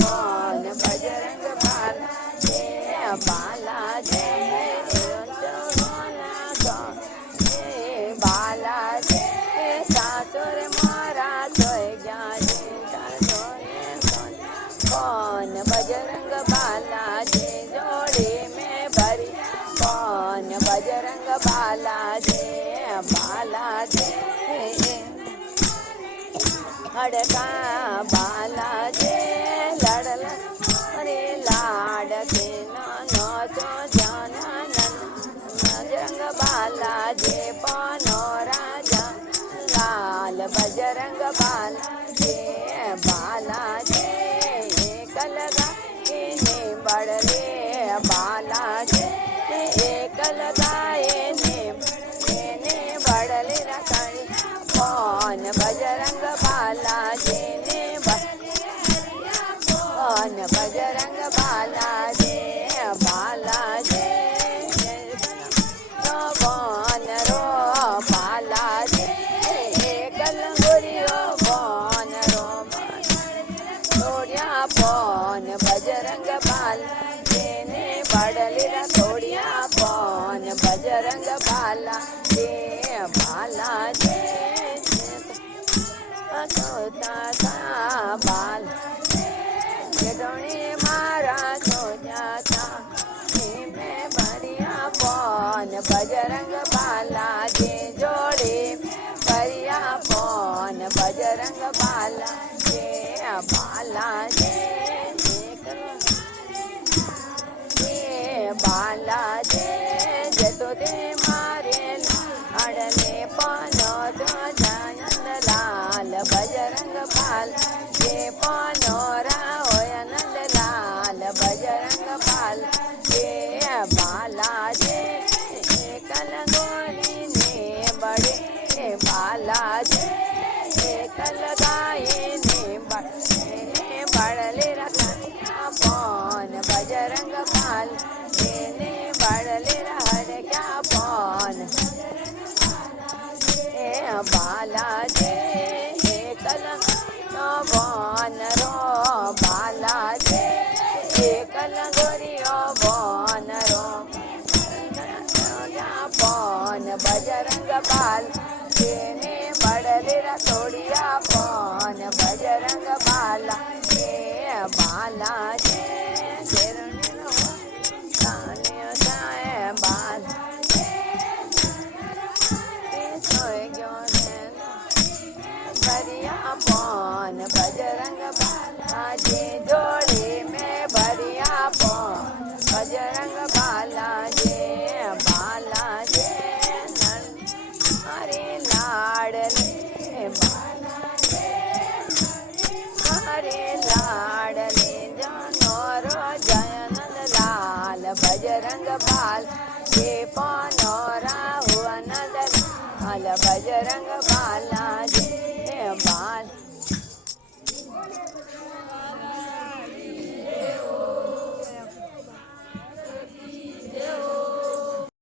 पौन बजरंग बाला जय बाला जय बाला जय सासुर मारा सोय ज्ञानी पौन बजरंग बाला जय जोड़ी में भरी पौन बजरंग बाला जय खड़का बाला जय लड़ल अरे लाड के नो तो जानन बजरंग बाला जय पौनो राजा लाल बजरंग बाला जय बाला जय कलगा ने बड़ले बाला जय कलगाए ने बड़ले रखणी पौन बजरंग बाला जय पौन बजरंग बाला जय बाला जय पौन रो बाला जय कलंगुरियो पौन रो तोड़िया पौन बजरंग बाला जय बड़ली तोड़िया पौन बजरंग बाला जय बाला जय बाल मारा सोचा था में बढ़िया पौन बजरंग बाला जे जोड़े बढ़िया पौन बजरंग बाला जे बाला जे बाला जे तो दे मारे अड़ने पौनो तो जायन लाल बजरंग बाला जे पौनोरा होय नंद लाल बजरंग बाला जे बाला जे कलगोरी ने बड़े बाला जे कलगाए ने बड़ले रखा पौन बजरंग बाला ने बड़ले रहर क्या पौन बाला जे कलंग बन रो बाला जे कलंगोरियो बन रो पौन बजरंग बाला जेने बड़ले तोड़िया पौन बजरंग बाला जे बाला जे बाला बढ़िया पौन बजरंग बाला जे जोड़े में बढ़िया पौन बजरंग बाला जे हरे लाडले बाला हरे लाडले जानोरो जयनंद लाल बजरंग बाला जे पौनोरा हुआ नंद लाल बजरंग बाला जे बाल